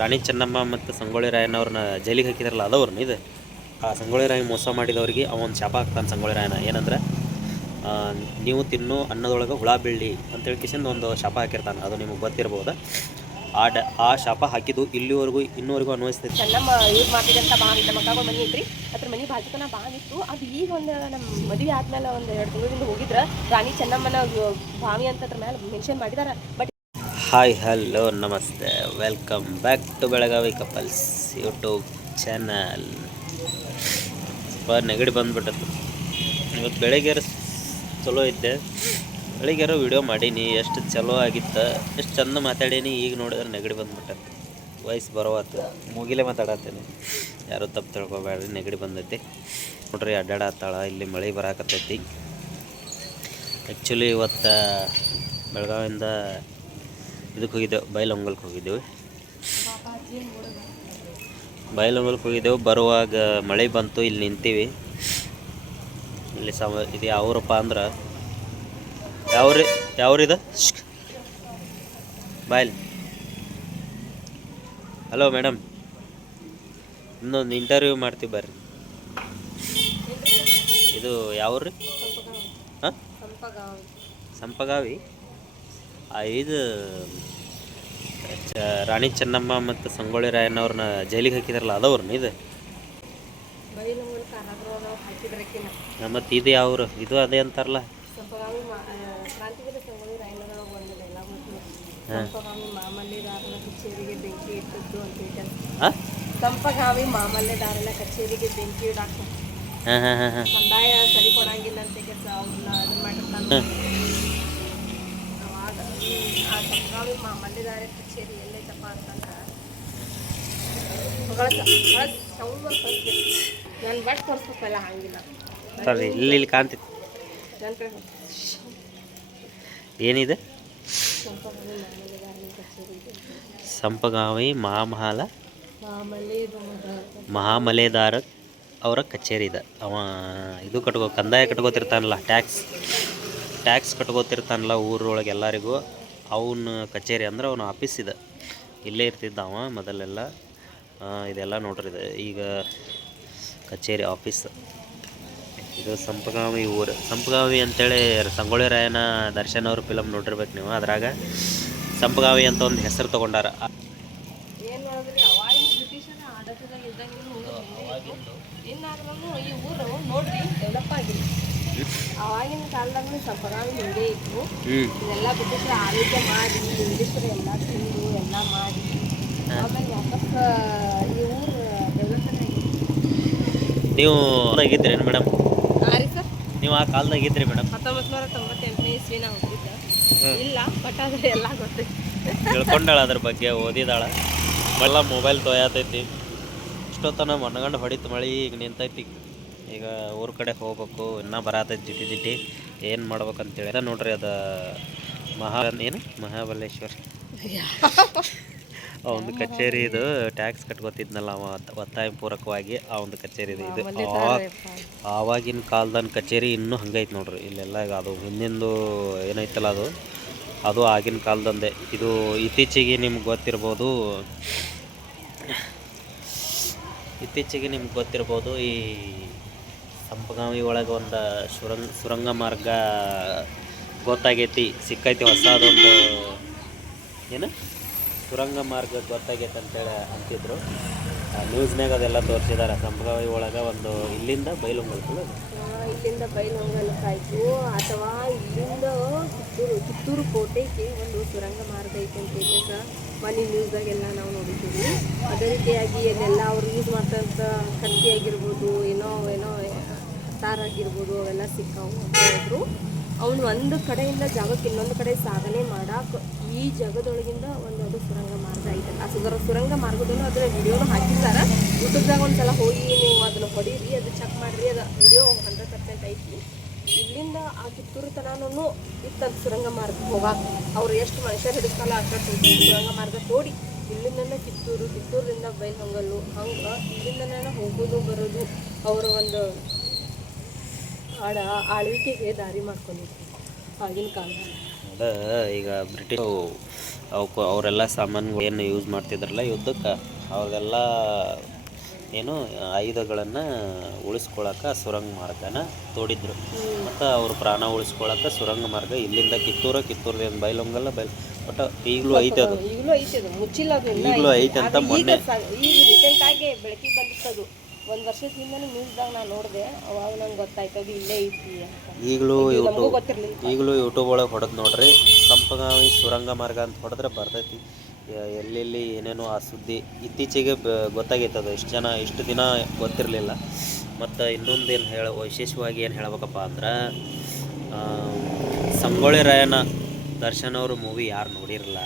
ರಾಣಿ ಚೆನ್ನಮ್ಮ ಮತ್ತು ಸಂಗೊಳ್ಳಿ ರಾಯನವ್ರನ್ನ ಜೈಲಿಗೆ ಹಾಕಿದ್ರಲ್ಲ, ಅದವ್ರನ್ನ ಇದು. ಆ ಸಂಗೊಳ್ಳಿ ರಾಯ ಮೋಸ ಮಾಡಿದವ್ರಿಗೆ ಅವನು ಶಾಪ ಹಾಕ್ತಾನೆ ಸಂಗೊಳ್ಳಿ ರಾಯನ ಏನಂದ್ರೆ ನೀವು ತಿನ್ನು ಅನ್ನದೊಳಗೆ ಹುಳ ಬೀಳಿ ಅಂತೇಳಿ ಕಿಶನ್ ಒಂದು ಶಾಪ ಹಾಕಿರ್ತಾನೆ. ಅದು ನಿಮಗೆ ಗೊತ್ತಿರ್ಬೋದು. ಆ ಡ, ಆ ಶಾಪ ಹಾಕಿದ್ದು ಇಲ್ಲಿವರೆಗೂ, ಇನ್ನೂವರೆಗೂ ಅನ್ವಯಿಸ್ತೈತಿ ಚೆನ್ನಮ್ಮ ಯೂಸ್ ಮಾಡ್ತಿದ್ದಂಥ ಬಾವಿ ನಮ್ಮ ಮಗ ಮನೆ ಐತ್ರಿ ಅದ್ರ ಮನೆ ಬಾಜುಕನ ಬಾವಿತ್ತು ಅದು ಈಗ ಒಂದು ನಮ್ಮ ಮದುವೆ ಆದ್ಮೇಲೆ ಒಂದು ಎರಡು ತಿಂಗಳಿಂದ ಹೋಗಿದ್ರ. ರಾಣಿ ಚೆನ್ನಮ್ಮನ ಬಾವಿ ಅಂತ ಅದ್ರ ಮೇಲೆ ಮೆನ್ಷನ್ ಮಾಡಿದಾರೆ. ಬಟ್ ಹಾಯ್, ಹಲೋ, ನಮಸ್ತೆ. Welcome back to Belagavi couples YouTube channel. ಸ್ವಲ್ಪ ನೆಗಡಿ ಬಂದ್ಬಿಟ್ಟತ್ತು ಇವತ್ತು ಬೆಳಗ್ಗೆ ಚಲೋ ಇದ್ದೆ. ಬೆಳಿಗ್ಗೆರೋ ವಿಡಿಯೋ ಮಾಡೀನಿ. ಎಷ್ಟು ಚಲೋ ಆಗಿತ್ತು, ಎಷ್ಟು ಚಂದ ಮಾತಾಡೀನಿ, ಈಗ ನೋಡಿದ್ರೆ ನೆಗಡಿ ಬಂದ್ಬಿಟ್ಟತ್ತು ವಯಸ್ಸು ಬರೋವತ್ತು ಮುಗಿಲೇ ಮಾತಾಡತ್ತೇನೆ. ಯಾರೂ ತಪ್ಪು ತಿಳ್ಕೊಬೇಡ್ರಿ, ನೆಗಡಿ ಬಂದೈತಿ. ನೋಡ್ರಿ ಅಡ್ಡಾಡತ್ತಾಳ ಇಲ್ಲಿ ಮಳೆ ಬರಾಕತ್ತೈತಿ. ಆ್ಯಕ್ಚುಲಿ ಇವತ್ತು ಬೆಳಗಾವಿಂದ ಇದಕ್ಕೆ ಹೋಗಿದ್ದೆವು ಬೈಲಹೊಂಗಲ್ಗೆ ಹೋಗಿದ್ದೆವು. ಬೈಲಹೊಂಗಲ್ಗೆ ಹೋಗಿದ್ದೆವು. ಬರುವಾಗ ಮಳೆ ಬಂತು, ಇಲ್ಲಿ ನಿಂತೀವಿ. ಇಲ್ಲಿ ಸಮ, ಇದು ಯಾವ್ರಪ್ಪ ಅಂದ್ರೆ, ಯಾವ್ರಿ, ಯಾವ್ರಿದ? ಬಾಯ್ಲ್ ಹಲೋ ಮೇಡಮ್, ಇನ್ನೊಂದು ಇಂಟರ್ವ್ಯೂ ಮಾಡ್ತೀವಿ ಬರ್ರಿ. ಇದು ಯಾವ್ರಿ ಹಾಂ? ಸಂಪಗಾವಿ. ಇದು ಚ ರಾಣಿ ಚೆನ್ನಮ್ಮ ಮತ್ತು ಸಂಗೊಳ್ಳಿ ರಾಯಣ್ಣವ್ರನ್ನ ಜೈಲಿಗೆ ಹಾಕಿದಾರಲ್ಲ ಅದವ್ರನ್ನ ಇದು? ಮತ್ತು ಇದು ಯಾವ್ರು? ಇದು ಅದೇ ಅಂತಾರಲ್ಲ? ಸಂಪಗಾಮಿ ಮಾಮಲ್ಲೆದಾರನ ಕಚೇರಿಗೆ ಬೆಂಕಿ ಇಟ್ಟದ್ದು ಅಂತ ಹೇಳ್ತಾರೆ. ಹಾಂ ಸಂಪಗಾಮಿ ಮಾಮಲ್ಯದಾರನ ಕಚೇರಿಗೆ ಬೆಂಕಿ ಇಡಾಕ ಹಾಂ ಹಾಂ ಹಾಂ ಹಾಂ. ಕಂದಾಯ ಸರಿ ಕೊಡಂಗಿಲ್ಲ ಅಂತ ಕೆಲಸ ಅವ್ರನ್ನ ಮಾಡಿರ್ತಾನೆ ಸಂಪಗಾಮಿ ಮಾಮಲ್ಯದಾರ ಕಚೇರಿ ಎಲ್ಲೈತಪ್ಪ ಅಂತಂದ್ರೆ ನಾನು ಬಟ್ ತೋರಿಸ್ಬೇಕಲ್ಲ ಹಂಗಿಲ್ಲ. ಸರಿ ಇಲ್ಲಿ ಇಲ್ಲಿ ಕಾಣ್ತೈತಿ ನನ್ನ ಏನಿದೆ? ಸಂಪಗಾವಿ ಮಹಾಮಹಾಲ ಮಹಾಮಲೇದಾರ ಅವರ ಕಚೇರಿ ಇದೆ. ಅವ ಇದು ಕಟ್ಕೋ ಕಂದಾಯ ಕಟ್ಕೋತಿರ್ತಾನಲ್ಲ ಟ್ಯಾಕ್ಸ್ ಟ್ಯಾಕ್ಸ್ ಕಟ್ಕೋತಿರ್ತಾನಲ್ಲ ಊರೊಳಗೆ ಎಲ್ಲರಿಗೂ. ಅವನ ಕಚೇರಿ ಅಂದ್ರೆ ಅವನ ಆಫೀಸ್ ಇದೆ. ಇಲ್ಲೇ ಇರ್ತಿದ್ದ ಅವ ಮೊದಲೆಲ್ಲ. ಇದೆಲ್ಲ ನೋಡ್ರಿ ಇದು ಈಗ ಕಚೇರಿ ಆಫೀಸ್. ಇದು ಸಂಪಗಾವಿ ಊರು. ಸಂಪಗಾವಿ ಅಂತೇಳಿ ಸಂಗೊಳ್ಳಿ ರಾಯನ ದರ್ಶನ್ ಅವ್ರ ಫಿಲಮ್ ನೋಡಿರ್ಬೇಕು ನೀವು ಅದ್ರಾಗ. ಸಂಪಗಾವಿ ಅಂತ ಒಂದು ಹೆಸರು ತಗೊಂಡಾರ. ಈ ಊರು ನೋಡ್ರಿ ಡೆವಲಪ್ ಆಗಿದೆ. ಅವಾಗಿನ ಕಾಲದಾಗ ಸಂಪ್ರದಾಯ ಹಿಂದೆ ಇತ್ತು. ಇದೆಲ್ಲ ಬ್ರಿಟಿಷರ ಆರೋಗ್ಯ ಮಾಡಿ ಇಂಗ್ಲೀಷರು ಎಲ್ಲ ತಿಂದು ಎಲ್ಲ ಮಾಡಿ. ಆಮೇಲೆ ವಾಪಸ್ ಈ ಊರು ನೀವು ಆಗಿದ್ರಿ ಮೇಡಮ್ ಹಾಂ ಸರ್. ನೀವು ಆ ಕಾಲದಾಗ ಇದ್ರಿ ಮೇಡಮ್ ಹತ್ತೊಂಬತ್ತು ನೂರ ತೊಂಬತ್ತೆಂಟನೇ ಇಸ್ವಿನ ಹೋಗಿದ್ದ. ಇಲ್ಲ ಬಟ್ ಆದರೆ ಎಲ್ಲ ಗೊತ್ತೈತಿ ತಿಳ್ಕೊಂಡಾಳ ಅದ್ರ ಬಗ್ಗೆ ಓದಿದಾಳ. ಎಲ್ಲ ಮೊಬೈಲ್ ತೊಯಾತೈತಿ. ಇಷ್ಟೊತ್ತನ ಮನಗಂಡು ಹೊಡಿತು ಮಳಿ ಈಗ ನಿಂತೈತಿ ಈಗ ಊರ ಕಡೆ ಹೋಗ್ಬೇಕು ಇನ್ನೂ ಬರತ್ತೆ ಜಿಟಿ ಜಿಟಿ ಏನು ಮಾಡ್ಬೇಕಂತೇಳಿ. ನೋಡ್ರಿ ಅದು ಮಹಾ ಏನು? ಮಹಾಬಲೇಶ್ವರ. ಆ ಒಂದು ಕಚೇರಿ ಇದು ಟ್ಯಾಕ್ಸ್ ಕಟ್ಕೊತಿದ್ನಲ್ಲ ಅವ ಒತ್ತಾಯ ಪೂರಕವಾಗಿ ಆ ಒಂದು ಕಚೇರಿ ಇದೆ ಇದು. ಆವಾಗ ಆವಾಗಿನ ಕಾಲದ ಕಚೇರಿ ಇನ್ನೂ ಹಂಗೈತೆ ನೋಡ್ರಿ. ಇಲ್ಲೆಲ್ಲ ಈಗ ಅದು ಹಿಂದಿಂದು ಏನೈತಲ್ಲ ಅದು? ಅದು ಆಗಿನ ಕಾಲದಂದೆ. ಇದು ಇತ್ತೀಚೆಗೆ ನಿಮ್ಗೆ ಗೊತ್ತಿರ್ಬೋದು ಇತ್ತೀಚೆಗೆ ನಿಮ್ಗೆ ಗೊತ್ತಿರ್ಬೋದು ಈ ಸಂಪಗಾಮಿ ಒಳಗೆ ಒಂದು ಸುರಂಗ ಸುರಂಗ ಮಾರ್ಗ ಗೊತ್ತಾಗೈತಿ, ಸಿಕ್ಕೈತಿ ಹೊಸದೊಂದು. ಏನು? ಸುರಂಗ ಮಾರ್ಗ ಗೊತ್ತಾಗೈತೆ ಅಂತೇಳಿ ಅಂತಿದ್ರು. ನ್ಯೂಸ್ನಾಗ ಅದೆಲ್ಲ ತೋರಿಸಿದಾರೆ. ಸಂಪಗಾವಿ ಒಳಗೆ ಒಂದು ಇಲ್ಲಿಂದ ಬೈಲುಂಗಲ್ಕಲ್ಲ ಇಲ್ಲಿಂದ ಬೈಲುಂಗಲ್ಕಾಯ್ತು ಅಥವಾ ಇಲ್ಲಿಂದ ಕಿತ್ತೂರು ಕಿತ್ತೂರು ಕೋಟೆಗೆ ಒಂದು ಸುರಂಗ ಮಾರ್ಗ ಐತೆ ಅಂತ ಹೇಳಿ ಸಹ ಮನೆ ನ್ಯೂಸ್ದಾಗೆಲ್ಲ ನಾವು ನೋಡಿದ್ದೀವಿ. ಅದೇ ರೀತಿಯಾಗಿ ಅದೆಲ್ಲ ಅವ್ರು ಯೂಸ್ ಮಾಡ್ತಾ ಕತ್ತಿ ಆಗಿರ್ಬೋದು, ಏನೋ ಏನೋ ತಾರ್ ಆಗಿರ್ಬೋದು ಅವೆಲ್ಲ ಸಿಕ್ಕಾವು ಅಂತ ಹೇಳಿದ್ರು. ಅವನು ಒಂದು ಕಡೆಯಿಂದ ಜಾಗಕ್ಕೆ ಇನ್ನೊಂದು ಕಡೆ ಸಾಗಣೆ ಮಾಡಕ್ಕೆ ಈ ಜಾಗದೊಳಗಿಂದ ಒಂದು ಅದು ಸುರಂಗ ಮಾರ್ಗ ಐತೆ. ಆ ಸುರ, ಸುರಂಗ ಮಾರ್ಗದಲ್ಲೂ ಅದರ ವಿಡಿಯೋನು ಹಾಕಿದ್ದಾರೆ ಯೂಟ್ಯೂಬ್ದಾಗ ಒಂದು ಸಲ ಹೋಗಿ ನೀವು ಅದನ್ನು ಹೊಡೀರಿ, ಅದು ಚೆಕ್ ಮಾಡಿರಿ, ಅದು ವಿಡಿಯೋ ಹಂಡ್ರೆಡ್ ಪರ್ಸೆಂಟ್ ಐತಿ. ಇಲ್ಲಿಂದ ಆ ಕಿತ್ತೂರು ತನೂ ಇತ್ತಂತ ಸುರಂಗ ಮಾರ್ಗ ಹೋಗಾಕ, ಅವ್ರು ಎಷ್ಟು ಮನುಷ್ಯರು ಹಿಡಿಸ್ತಲ್ಲ ಅಷ್ಟು ಸುರಂಗ ಮಾರ್ಗ ತೋಡಿ. ಇಲ್ಲಿಂದನೇ ಕಿತ್ತೂರು ಕಿತ್ತೂರಿಂದ ಬೈಲಹೊಂಗಲ್ಲು ಹಂಗೆ ಇಲ್ಲಿಂದನೇ ಹೋಗೋದು, ಬರೋದು, ಅವರ ಒಂದು ಆಡ ಆಳ್ವಿಕೆಗೆ ದಾರಿ ಆಗಿನ ಕಾಲದಲ್ಲಿ. ಅದ ಈಗ ಬ್ರಿಟಿಷ್ ಅವಕ್ಕೆ ಅವರೆಲ್ಲ ಸಾಮಾನುಗಳು ಏನು ಯೂಸ್ ಮಾಡ್ತಿದ್ರಲ್ಲ ಯುದ್ಧಕ್ಕೆ ಅವ್ರದೆಲ್ಲ ಏನು ಆಯುಧಗಳನ್ನು ಉಳಿಸ್ಕೊಳಕ್ಕೆ ಸುರಂಗ ಮಾರ್ಗನ ತೋಡಿದ್ರು. ಮತ್ತು ಅವ್ರ ಪ್ರಾಣ ಉಳಿಸ್ಕೊಳಕ್ಕೆ ಸುರಂಗ ಮಾರ್ಗ ಇಲ್ಲಿಂದ ಕಿತ್ತೂರ ಕಿತ್ತೂರದಿಂದ ಬೈಲೊಂಗಲ್ಲ ಬೈಲ್ ಬಟ್ ಈಗಲೂ ಐತೆ ಅದು. ಈಗಲೂ ಐತೆ ಅದು ಮುಚ್ಚಿಲ್ಲ ಅದು ಈಗಲೂ ಐತೆ. ಅಂತ ಮೊನ್ನೆ. ಈಗ ರೀಸೆಂಟ್ ಆಗಿ ಬೆಳಕಿಗೆ ಬಂದಿತ್ತು ಅದು. ಒಂದು ವರ್ಷದ ಹಿಂದೆ ನ್ಯೂಸ್ದಾಗ ನಾನು ನೋಡಿದೆ ಅವಾಗ ನಂಗೆ ಗೊತ್ತಾಯ್ತು ಅದು ಇಲ್ಲೇ ಐತಿ ಅಂತ. ಈಗಲೂ ನಮಗೂ ಯೂಟ್ಯೂಬ್ ಗೊತ್ತಿರಲಿಲ್ಲ ಈಗಲೂ ಯೂಟ್ಯೂಬ್ ಒಳಗೆ ಹೊಡೆದು ನೋಡ್ರಿ ಸಂಪಗಾವಿ ಸುರಂಗ ಮಾರ್ಗ ಅಂತ ಹೊಡೆದ್ರೆ ಬರ್ತೈತಿ. ಎಲ್ಲೆಲ್ಲಿ ಏನೇನೋ ಆ ಸುದ್ದಿ ಇತ್ತೀಚೆಗೆ ಬ ಗೊತ್ತಾಗೈತೆ ಅದು. ಇಷ್ಟು ಜನ ಇಷ್ಟು ದಿನ ಗೊತ್ತಿರಲಿಲ್ಲ. ಮತ್ತು ಇನ್ನೊಂದು ಏನು ಹೇಳ ವಿಶೇಷವಾಗಿ ಏನು ಹೇಳ್ಬೇಕಪ್ಪ ಅಂದ್ರೆ ಸಂಗೊಳ್ಳಿ ರಾಯನ ದರ್ಶನ್ ಅವರು ಮೂವಿ ಯಾರು ನೋಡಿರಲ್ಲ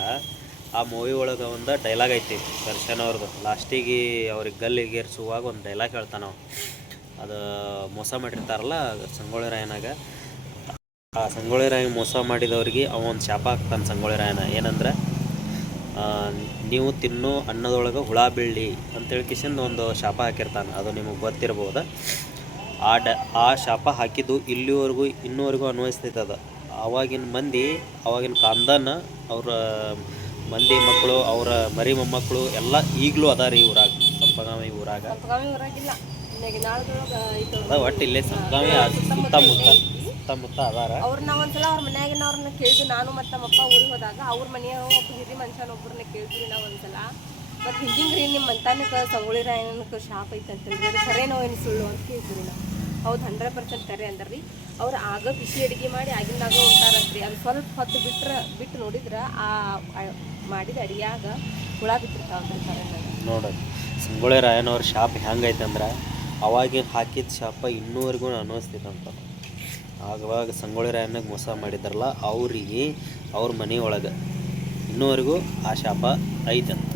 ಆ ಮೂವಿ ಒಳಗೆ ಒಂದು ಡೈಲಾಗ್ ಐತಿ ದರ್ಶನ್ ಅವ್ರದ್ದು ಲಾಸ್ಟಿಗೆ ಅವ್ರಿಗೆ ಗಲ್ಲಿಗೇರಿಸುವಾಗ ಒಂದು ಡೈಲಾಗ್ ಹೇಳ್ತಾನೆ ನಾವು ಅದು ಮೋಸ ಮಾಡಿರ್ತಾರಲ್ಲ ಸಂಗೊಳ್ಳಿ ರಾಯನಾಗ ಆ ಸಂಗೊಳ್ಳಿ ರಾಯ ಮೋಸ ಮಾಡಿದವ್ರಿಗೆ ಅವ ಒಂದು ಶಾಪ ಹಾಕ್ತಾನೆ ಸಂಗೊಳ್ಳಿ ರಾಯನ. ಏನಂದ್ರೆ ನೀವು ತಿನ್ನೋ ಅನ್ನದೊಳಗೆ ಹುಳ ಬೀಳಿ ಅಂತೇಳಿ ಕಿಶನ್ ಒಂದು ಶಾಪ ಹಾಕಿರ್ತಾನೆ. ಅದು ನಿಮಗೆ ಗೊತ್ತಿರ್ಬೋದು. ಆ ಡ, ಆ ಶಾಪ ಹಾಕಿದ್ದು ಇಲ್ಲಿವರೆಗೂ ಇನ್ನೂವರೆಗೂ ಅದು ಆವಾಗಿನ ಮಂದಿ ಆವಾಗಿನ ಕಾಂದನ ಅವರ ಮಂದಿ ಮಕ್ಕಳು ಅವರ ಮರಿ ಮೊಮ್ಮಕ್ಕಳು ಎಲ್ಲ ಈಗಲೂ ಅದ ರೀ ಊರಾಗ. ಸಂಪಗಾಮಿ ಊರಾಗ. ಅದ ಒಟ್ಟು ಇಲ್ಲೇ ಸಂಪಗಾಮಿ ಸುತ್ತಮುತ್ತ ಸುತ್ತಮುತ್ತ ಅದಾರ. ಅವ್ರನ್ನ ಒಂದ್ಸಲ ಅವ್ರ ಮನ್ಯಾಗಿನ ಅವ್ರನ್ನ ಕೇಳಿದ್ವಿ. ನಾನು ಮತ್ತು ನಮ್ಮಪ್ಪ ಊರಿಗೆ ಹೋದಾಗ ಅವ್ರ ಮನೆಯ ಒಬ್ಬ ಹಿರಿ ಮನುಷ್ಯನ ಒಬ್ಬರನ್ನ ಕೇಳಿದ್ವಿ ನಾವು ಒಂದ್ಸಲ. ಮತ್ತು ಹಿಂಗಿಂಗ್ರಿ ನಿಮ್ಮ ಮಂತಾನಕ್ಕೆ ಸಂಗೊಳ್ಳಿ ರಾಯನಕ್ಕೆ ಶಾಪ್ ಐತೆ ಅದು ಖರೇನೋ ಏನು ಸುಳ್ಳು ಅಂತ ಕೇಳಿದ್ವಿ ನಾವು. ಹೌದು ಹಂಡ್ರೆಡ್ ಪರ್ಸೆಂಟ್ ಕರೆ ಅಂದ್ರಿ ಅವ್ರು ಆಗ ಬಿಸಿ ಅಡುಗೆ ಮಾಡಿ ಆಗಿಂದಾಗ ಉಂಟಾರಂತ್ರಿ ಅದು ಸ್ವಲ್ಪ ಹೊತ್ತು ಬಿಟ್ರೆ ಬಿಟ್ಟು ನೋಡಿದ್ರೆ ಆ ಮಾಡಿದ ಅಡಿಯಾಗ ಹುಳ ಬಿಟ್ಟಿರ್ತಾವಂತಾರೆ ನೋಡೋದು ಸಂಗೊಳ್ಳಿ ರಾಯನವ್ರ ಶಾಪ್ ಹೆಂಗೈತೆ ಅಂದ್ರೆ ಅವಾಗಿನ ಹಾಕಿದ ಶಾಪ ಇನ್ನೂವರೆಗೂ ಅಂತ. ಆವಾಗ ಸಂಗೊಳ್ಳಿ ರಾಯನಾಗ ಮೋಸ ಮಾಡಿದ್ರಲ್ಲ ಅವ್ರಿಗೆ ಅವ್ರ ಮನೆ ಒಳಗೆ ಇನ್ನೂವರೆಗೂ ಆ ಶಾಪ ಐತಂತ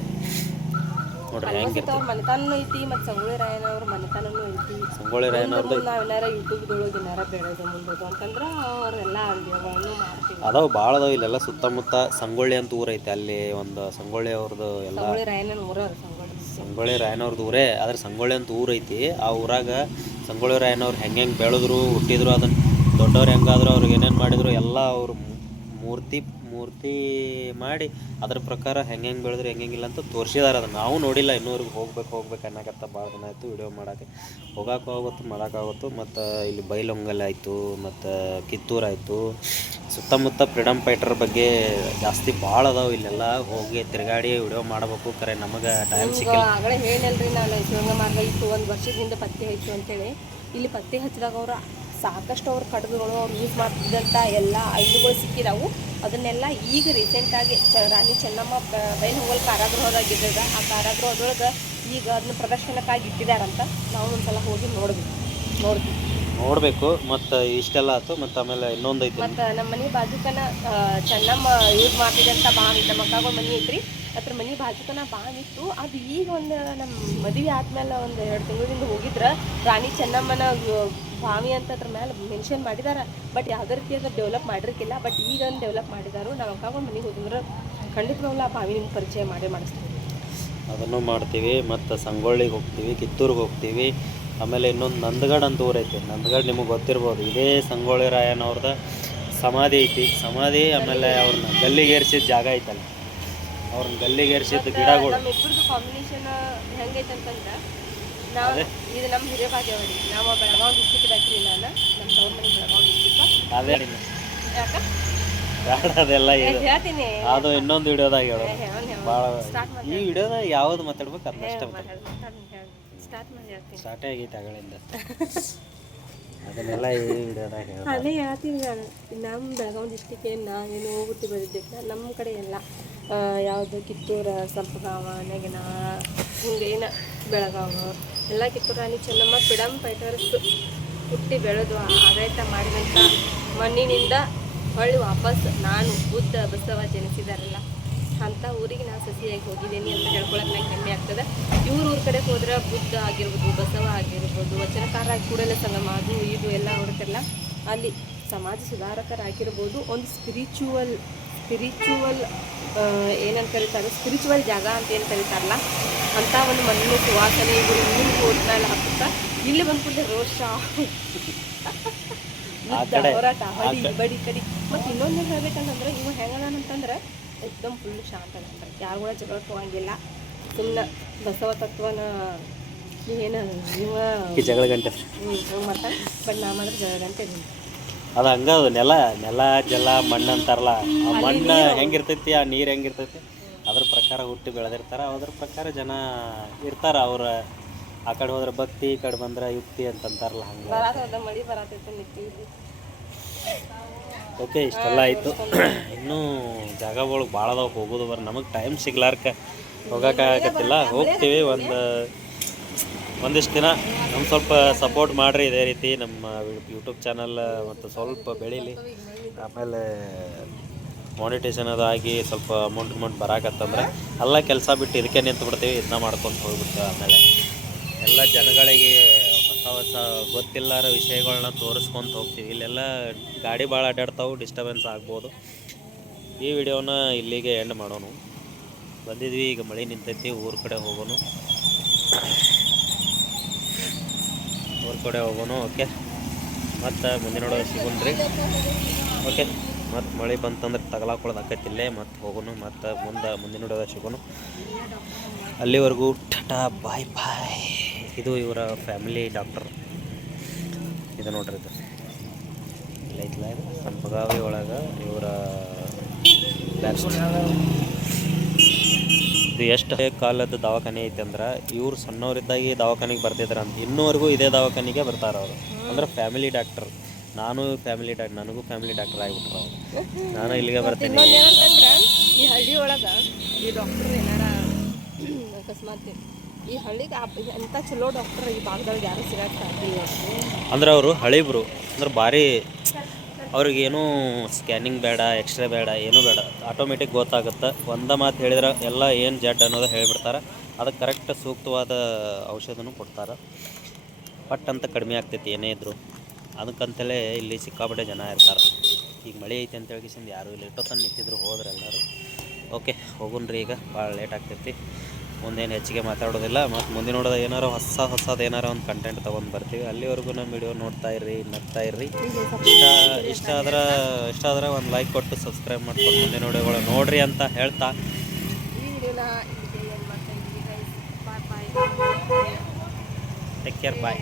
ನೋಡ್ರಿ ಹೆಂಗಿರ್ತದೆ ಅವ್ರ ಮನೆತನೂ ಐತಿ ಮತ್ತು ಸಂಗೊಳ್ಳಿ ರಾಯನವ್ರ ಮನೆತನೂ ಐತಿ. ಸಂಗೊಳ್ಳಿ ರಾಯನವ್ರದ್ದು ನಾವು ಏನಾರ ಯೂಟ್ಯೂಬ್ದೊಳಗೆ ಏನಾರ ಬೆಳೆದು ಮುಂದೋದು ಅಂತಂದ್ರೆ ಅವರೆಲ್ಲ ಅಡುಗೆಗಳನ್ನು ಮಾಡ್ತೀವಿ ಅದಾವ ಭಾಳ ಅದಾವ ಇಲ್ಲೆಲ್ಲ ಸುತ್ತಮುತ್ತ ಸಂಗೊಳ್ಳಿ ಅಂತ ಊರೈತೆ ಅಲ್ಲಿ ಒಂದು ಸಂಗೊಳ್ಳಿ ಅವ್ರದ್ದು ಎಲ್ಲ ಸಂಗೊಳ್ಳಿ ಸಂಗೊಳ್ಳಿ. ರಾಯನವ್ರದ್ದು ಊರೇ. ಆದ್ರೆ ಸಂಗೊಳ್ಳಿ ಅಂತ ಊರೈತಿ ಆ ಊರಾಗ ಸಂಗೊಳ್ಳಿ ರಾಯನವ್ರು ಹೆಂಗೆ ಹೆಂಗೆ ಬೆಳೆದ್ರು ಹುಟ್ಟಿದ್ರು ಅದನ್ನು ದೊಡ್ಡವ್ರು ಹೆಂಗಾದ್ರು ಅವ್ರಿಗೆ ಏನೇನು ಮಾಡಿದ್ರು ಎಲ್ಲ ಅವ್ರ ಮೂರ್ತಿ ಮೂರ್ತಿ ಮಾಡಿ ಅದ್ರ ಪ್ರಕಾರ ಹೆಂಗೆ ಹೆಂಗೆ ಬೆಳೆದ್ರೆ ಹೆಂಗೆ ಹೆಂಗಿಲ್ಲ ಅಂತ ತೋರಿಸಿದಾರ ಅದನ್ನು. ನಾವು ನೋಡಿಲ್ಲ ಇನ್ನೂವರೆಗೆ ಹೋಗ್ಬೇಕು ಹೋಗ್ಬೇಕು ಅನ್ನಕತ್ತ. ಭಾಳ ದಿನ ಆಯಿತು ವಿಡಿಯೋ ಮಾಡೋಕ್ಕೆ. ಹೋಗೋಕ್ಕೂ ಆಗುತ್ತು ಮಾಡೋಕ್ಕಾಗುತ್ತು ಮತ್ತು ಇಲ್ಲಿ ಬೈಲೊಂಗಲ್ ಆಯಿತು ಮತ್ತು ಕಿತ್ತೂರು ಆಯಿತು. ಸುತ್ತಮುತ್ತ ಫ್ರೀಡಮ್ ಫೈಟರ್ ಬಗ್ಗೆ ಜಾಸ್ತಿ ಭಾಳ ಅದಾವೆ ಇಲ್ಲೆಲ್ಲ. ಹೋಗಿ ತಿರುಗಾಡಿ ವಿಡಿಯೋ ಮಾಡಬೇಕು ಕರೆ ನಮಗೆ ಟೈಮ್ ಸಿಕ್ಕಿಲ್ಲ. ಆಗಲೇ ಹೇಳಿಲ್ರಿ ನಾನು ಶಿವಂಗ ಮಾರ್ಗ ಇತ್ತು ಒಂದು ವರ್ಷದಿಂದ ಪತ್ತೆ ಆಯಿತು ಅಂತೇಳಿ. ಇಲ್ಲಿ ಪತ್ತೆ ಹಚ್ಚಿದಾಗ ಅವ್ರು ಸಾಕಷ್ಟು ಅವ್ರ ಕಡಗಗಳು ಅವ್ರು ಯೂಸ್ ಮಾಡ್ತಿದ್ದಂಥ ಎಲ್ಲ ಐದುಗಳು ಸಿಕ್ಕಿದಾವು ಅದನ್ನೆಲ್ಲ ಈಗ ರೀಸೆಂಟಾಗಿ ಚ ರಾಣಿ ಚೆನ್ನಮ್ಮ ಬ- ಬೈಲಹೊಂಗಲ್ ಕಾರಾಗೃಹದಾಗಿದ್ದಾಗ ಆ ಕಾರಾಗೃಹದೊಳಗೆ ಈಗ ಅದನ್ನ ಪ್ರದರ್ಶನಕ್ಕಾಗಿ ಇಟ್ಟಿದಾರಂತ ನಾವು ಒಂದ್ಸಲ ಹೋಗಿ ನೋಡ್ಬೇಕು ನೋಡ್ತೀವಿ. ನೋಡಬೇಕು ಮತ್ತು ಇಷ್ಟೆಲ್ಲ ಆಯ್ತು ಮತ್ತು ಆಮೇಲೆ ಇನ್ನೊಂದು ಐತೆ ಮತ್ತು ನಮ್ಮ ಮನೆ ಬಾಜುಕನ ಚೆನ್ನಮ್ಮ ಯೂಸ್ ಮಾಡ್ತಿದ್ದಂಥ ಬಾವಿ ನಮ್ಮ ಅಕ್ಕಗಳ ಮನೆ ಐತ್ರಿ. ಅದ್ರ ಮನೆ ಬಾಜುಕನ ಬಾವಿ ಇತ್ತು ಅದು ಈಗ ಒಂದು ನಮ್ಮ ಮದುವೆ ಆದ್ಮೇಲೆ ಒಂದು ಎರಡು ತಿಂಗಳಿಂದ ಹೋಗಿದ್ರೆ ರಾಣಿ ಚೆನ್ನಮ್ಮನ ಬಾವಿ ಅಂತ ಅದ್ರ ಮೇಲೆ ಮೆನ್ಷನ್ ಮಾಡಿದಾರ. ಬಟ್ ಯಾವುದೇ ರೀತಿ ಅದ್ರ ಡೆವಲಪ್ ಮಾಡಿರ್ಕಿಲ್ಲ. ಬಟ್ ಈಗ ಡೆವಲಪ್ ಮಾಡಿದಾರು. ನಾವು ಅಕ್ಕಗಳ ಮನೆಗೆ ಹೋದ್ರೆ ಖಂಡಿತವಾಗ್ಲೂ ಆ ಬಾವಿ ನಿಮ್ಗೆ ಪರಿಚಯ ಮಾಡೇ ಮಾಡಿಸ್ತೀವಿ. ಅದನ್ನು ಮಾಡ್ತೀವಿ. ಮತ್ತು ಸಂಗೊಳ್ಳಿಗೆ ಹೋಗ್ತೀವಿ ಕಿತ್ತೂರಿಗೆ ಹೋಗ್ತೀವಿ. ಆಮೇಲೆ ಇನ್ನೊಂದು ನಂದಗಡ್ ಅಂತ ಊರೈತೆ ನಂದಗಡ್ ನಿಮಗೆ ಗೊತ್ತಿರ್ಬೋದು. ಇದೇ ಸಂಗೊಳ್ಳಿ ರಾಯನವ್ರದ ಸಮಾಧಿ ಐತಿ. ಸಮಾಧಿ ಆಮೇಲೆ ಅವ್ರನ್ನ ಗಲ್ಲಿಗೇರಿಸಿದ ಜಾಗ ಐತಲ್ಲ. ಅವ್ರನ್ನ ಗಲ್ಲಿಗೇರಿಸಿದ ಗಿಡಗಳು ಕಾಂಬಿನೇಷನ್ ಹೆಂಗೈತೆ ಅಂತಂದ್ರೆ ನಾವು ಇದು ನಮ್ಮ ನಾವು ಬೆಳಗಾವಿ ಡಿಸ್ಟಿಕ್ ಹಾಕ್ರಿ ನಾನು. ನಮ್ಮ ತವ್ರ ಮನೆ ಬೆಳಗಾವಿ ಡಿಸ್ಟಿಕ್ ಅದೇ ಯಾಕ? ಬೇಡ ಅದೆಲ್ಲ ಹೇಳ್ತೀನಿ. ಅದು ಇನ್ನೊಂದು ವಿಡಿಯೋದಾಗ ಹೇಳು ಭಾಳ ಈ ವಿಡಿಯೋದಾಗ ಯಾವ್ದು ಮಾತಾಡ್ಬೇಕು ಸ್ಟಾರ್ಟ್ ಮಾಡಿ ಹೇಳ್ತೀನಿ. ಸ್ಟಾರ್ಟೇ ಆಗೈತೆ ಅಗಳಿಂದ? ಅದನ್ನೆಲ್ಲ ಈ ವಿಡಿಯೋದಾಗ ಅದೇ ಹೇಳ್ತೀನಿ ನಾನು. ನಮ್ಮ ಬೆಳಗಾವಿ ಡಿಸ್ಟಿಕ್ಗೆ ನಾವೇನು ಹೋಗುತ್ತಿ ಬಂದಿದ್ದೆ ನಮ್ಮ ಕಡೆ ಎಲ್ಲ ಯಾವುದು ಕಿತ್ತೂರು ಸಂಪಗಾವ ನೆಗನ ಹಿಂಗೇನ ಬೆಳಗಾವ. ಎಲ್ಲ ಕಿತ್ತೂರು ರಾಣಿ ಚೆನ್ನಮ್ಮ ಫ್ರೀಡಮ್ ಫೈಟರ್ಸ್ ಹುಟ್ಟಿ ಬೆಳೆದು ಆಡಳಿತ ಮಾಡಿದಂಥ ಮಣ್ಣಿನಿಂದ ಹೊಳ್ಳಿ ವಾಪಸ್ ನಾನು ಬುದ್ಧ ಬಸವ ಜನಿಸಿದಾರಲ್ಲ. ಅಂಥ ಊರಿಗೆ ನಾನು ಸಸಿಯಾಗಿ ಹೋಗಿದ್ದೀನಿ ಅಂತ ಹೇಳ್ಕೊಳಕ್ಕೆ ನಂಗೆ ಹೆಮ್ಮೆ ಆಗ್ತದೆ. ಇವ್ರ ಊರ ಕಡೆ ಹೋದ್ರೆ ಬುದ್ಧ ಆಗಿರ್ಬೋದು, ಬಸವ ಆಗಿರ್ಬೋದು ವಚನಕಾರ ಕೂಡಲೇ ಸಂಗಮ ಅದು ಇದು ಎಲ್ಲ ನೋಡ್ತಿರಲ್ಲ ಅಲ್ಲಿ ಸಮಾಜ ಸುಧಾರಕರಾಗಿರ್ಬೋದು, ಒಂದು ಸ್ಪಿರಿಚುವಲ್ ಸ್ಪಿರಿಚುವಲ್ ಏನಂತ ಕರೀತಾರೆ? ಸ್ಪಿರಿಚುವಲ್ ಜಾಗ ಅಂತ ಏನು ಕರೀತಾರಲ್ಲ? ಅಂಥ ಒಂದು ಮಣ್ಣು ಸುವಾಸನೆ ಇವರು ಇನ್ನೂ ಓದ್ತಾ ಇಲ್ಲ ಹಾಕುತ್ತಾ ಇಲ್ಲಿ ಬಂದ್ಕೊಂಡೆ ರೋಷ. ಹೋರಾಟ ಹಳಿ ಬಡಿ ಕಡಿ. ಮತ್ತು ಇನ್ನೊಂದು ಹೇಳ್ಬೇಕಂತಂದ್ರೆ ಇವ ಹೆಂಗದಾನಂತಂದ್ರೆ ಎಕ್ದಮ್ ಫುಲ್ ಶಾಂತ ಅಂತಾರೆ ಯಾರು ಕೂಡ ಜಗಳ ತೊಗೊಂಗಿಲ್ಲ ಸುಮ್ಮನೆ ಬಸವ ತತ್ವನ ಏನು ಇವ ಜಗಳ ಗಂಟೆ ಹ್ಞೂ ಮಾಡ್ತಾನೆ ಬಟ್ ನಾ ಮಾಡಿದ್ರೆ ಜಗಳ ಗಂಟೆ ಅದು ಹಂಗ ಅದು ನೆಲ ನೆಲ ಜಲ ಮಣ್ಣು ಅಂತಾರಲ್ಲ ಆ ಮಣ್ಣು ಹೆಂಗಿರ್ತೈತಿ ಆ ನೀರು ಹೆಂಗಿರ್ತೈತಿ ಅದ್ರ ಪ್ರಕಾರ ಹುಟ್ಟಿ ಬೆಳೆದಿರ್ತಾರ ಅದ್ರ ಪ್ರಕಾರ ಜನ ಇರ್ತಾರ ಅವ್ರ ಆ ಕಡೆ ಹೋದ್ರೆ ಭಕ್ತಿ ಈ ಕಡೆ ಬಂದ್ರೆ ಯುಕ್ತಿ ಅಂತಂತಾರಲ್ಲ ಹಂಗೆ. ಓಕೆ ಇಷ್ಟೆಲ್ಲ ಆಯಿತು. ಇನ್ನೂ ಜಾಗಗಳು ಭಾಳ ಅದಾವೆ ಹೋಗೋದು ಬರ ನಮಗೆ ಟೈಮ್ ಸಿಗ್ಲಾರ್ಕ. ಹೋಗೋಕ್ಕಾಗತ್ತಿಲ್ಲ ಹೋಗ್ತೀವಿ ಒಂದು ಒಂದಿಷ್ಟು ದಿನ ನಮ್ಮ ಸ್ವಲ್ಪ ಸಪೋರ್ಟ್ ಮಾಡಿರಿ ಇದೇ ರೀತಿ ನಮ್ಮ ಯೂಟ್ಯೂಬ್ ಚಾನಲ್ ಮತ್ತು ಸ್ವಲ್ಪ ಬೆಳೀಲಿ. ಆಮೇಲೆ ಮಾನಿಟೇಷನ್ ಅದಾಗಿ ಸ್ವಲ್ಪ ಅಮೌಂಟ್ ಅಮೌಂಟ್ ಬರಾಕತ್ತಂದ್ರೆ ಎಲ್ಲ ಕೆಲಸ ಬಿಟ್ಟು ಇದಕ್ಕೆ ನಿಂತು ಬಿಡ್ತೀವಿ, ಇದನ್ನ ಮಾಡ್ಕೊಂಡು ಹೋಗ್ಬಿಡ್ತೀವಿ ಆಮೇಲೆ ಎಲ್ಲ ಜನಗಳಿಗೆ ಹೊಸ ಹೊಸ ಗೊತ್ತಿಲ್ಲಾರ ವಿಷಯಗಳನ್ನ ತೋರಿಸ್ಕೊಂತ ಹೋಗ್ತೀವಿ. ಇಲ್ಲೆಲ್ಲ ಗಾಡಿ ಭಾಳ ಅಡ್ಡಾಡ್ತಾವೆ ಡಿಸ್ಟರ್ಬೆನ್ಸ್ ಆಗ್ಬೋದು. ಈ ವಿಡಿಯೋನ ಇಲ್ಲಿಗೆ ಎಂಡ್ ಮಾಡೋಣ. ಬಂದಿದ್ವಿ, ಈಗ ಮಳೆ ನಿಂತೈತಿ, ಊರ ಕಡೆ ಹೋಗೋಣ. ಊರ ಕಡೆ ಹೋಗೋಣ ಓಕೆ ಮತ್ತು ಮುಂದಿನ ಸಿಗೋಣ್ರಿ. ಓಕೆ ಮತ್ತು ಮಳೆ ಬಂತಂದ್ರೆ ತಗಲಾಕೊಳ್ಳೋದು ಆಕೈತಿಲ್ಲೇ ಮತ್ತು ಹೋಗೋಣ ಮತ್ತು ಮುಂದೆ ಮುಂದಿನ ನೋಡೋದ ಸಿಗೋಣ ಅಲ್ಲಿವರೆಗೂ ಟಟಾ, ಬಾಯ್ ಬಾಯ್. ಇದು ಇವರ ಫ್ಯಾಮಿಲಿ ಡಾಕ್ಟರ್ ಇದು ನೋಡ್ರಿ ಇದು. ಇಲ್ಲ ಇದು. ಸಂಪಗಾವಿ ಒಳಗೆ ಇವರ ಇದು ಎಷ್ಟು ಕಾಲದ ದವಾಖಾನೆ ಐತೆ ಅಂದ್ರೆ ಇವ್ರು ಸಣ್ಣವರಿದ್ದಾಗಿ ದವಾಖಾನೆಗೆ ಬರ್ತಿದ್ರು ಅಂತ. ಇನ್ನೂವರೆಗೂ ಇದೇ ದವಾಖಾನೆಗೆ ಬರ್ತಾರೆ ಅವರು. ಅಂದ್ರೆ ಫ್ಯಾಮಿಲಿ ಡಾಕ್ಟರ್. ನಾನು ಫ್ಯಾಮಿಲಿ ಡಾಕ್ಟರ್ ನನಗೂ ಫ್ಯಾಮಿಲಿ ಡಾಕ್ಟರ್ ಆಗಿಬಿಟ್ರು ಅವರು. ನಾನು ಇಲ್ಲಿಗೆ ಬರ್ತೀನಿ. ಈ ಹಳ್ಳಿ ಒಳಗೆ ಈ ಡಾಕ್ಟರ್ ಏನಾರ ಅಕಸ್ಮಾತ್ ಈ ಹಳ್ಳಿಗೆ ಎಂಥ ಚಲೋ ಡಾಕ್ಟರ್ ಈ ಭಾಗದೊಳಗೆ ಯಾರು ಸಿಗಕ್ಕೆ ಅಂದ್ರೆ ಅವರು ಹಳಿಬ್ರು. ಅಂದ್ರೆ ಭಾರಿ ಅವ್ರಿಗೇನು ಸ್ಕ್ಯಾನಿಂಗ್ ಬೇಡ, ಎಕ್ಸ್ರೇ ಬೇಡ, ಏನೂ ಬೇಡ. ಆಟೋಮೆಟಿಕ್ ಗೊತ್ತಾಗುತ್ತೆ. ಒಂದ ಮಾತು ಹೇಳಿದ್ರೆ ಎಲ್ಲ ಏನು ಜಡ್ ಅನ್ನೋದು ಹೇಳಿಬಿಡ್ತಾರೆ. ಅದಕ್ಕೆ ಕರೆಕ್ಟ್ ಸೂಕ್ತವಾದ ಔಷಧನೂ ಕೊಡ್ತಾರೆ. ಪಟ್ ಅಂತ ಕಡಿಮೆ ಆಗ್ತೈತಿ, ಏನೇ ಇದ್ದರೂ ಅದಕ್ಕಂತಲೇ ಇಲ್ಲಿ ಸಿಕ್ಕಾಪಟ್ಟೆ ಜನ ಇರ್ತಾರೆ. ಈಗ ಮಳೆ ಐತೆ ಅಂತ ಹೇಳ್ಕಿಸಿಂದ ಯಾರು ಇಲ್ಲಿ. ಇಟ್ಟೊತ್ತನ ನಿಂತಿದ್ರು ಹೋದ್ರೆ ಎಲ್ಲರೂ ಓಕೆ ಹೋಗುನ್ರಿ ಈಗ. ಭಾಳ ಲೇಟ್ ಆಗ್ತೈತಿ. ಮುಂದೇನು ಹೆಚ್ಚಿಗೆ ಮಾತಾಡೋದಿಲ್ಲ. ಮತ್ತು ಮುಂದೆ ನೋಡೋದ ಏನಾರ ಹೊಸ ಹೊಸದು ಏನಾರ ಒಂದು ಕಂಟೆಂಟ್ ತೊಗೊಂಡು ಬರ್ತೀವಿ. ಅಲ್ಲಿವರೆಗೂ ನಮ್ಮ ವಿಡಿಯೋ ನೋಡ್ತಾ ಇರ್ರಿ, ನಗ್ತಾ ಇರ್ರಿ. ಇಷ್ಟ ಇಷ್ಟ ಆದ್ರೆ ಇಷ್ಟ ಆದ್ರೆ ಒಂದು ಲೈಕ್ ಕೊಟ್ಟು ಸಬ್ಸ್ಕ್ರೈಬ್ ಮಾಡ್ಕೊಂಡು ಮುಂದೆ ವಿಡಿಯೋಗಳು ನೋಡ್ರಿ ಅಂತ ಹೇಳ್ತಾ. Take care bye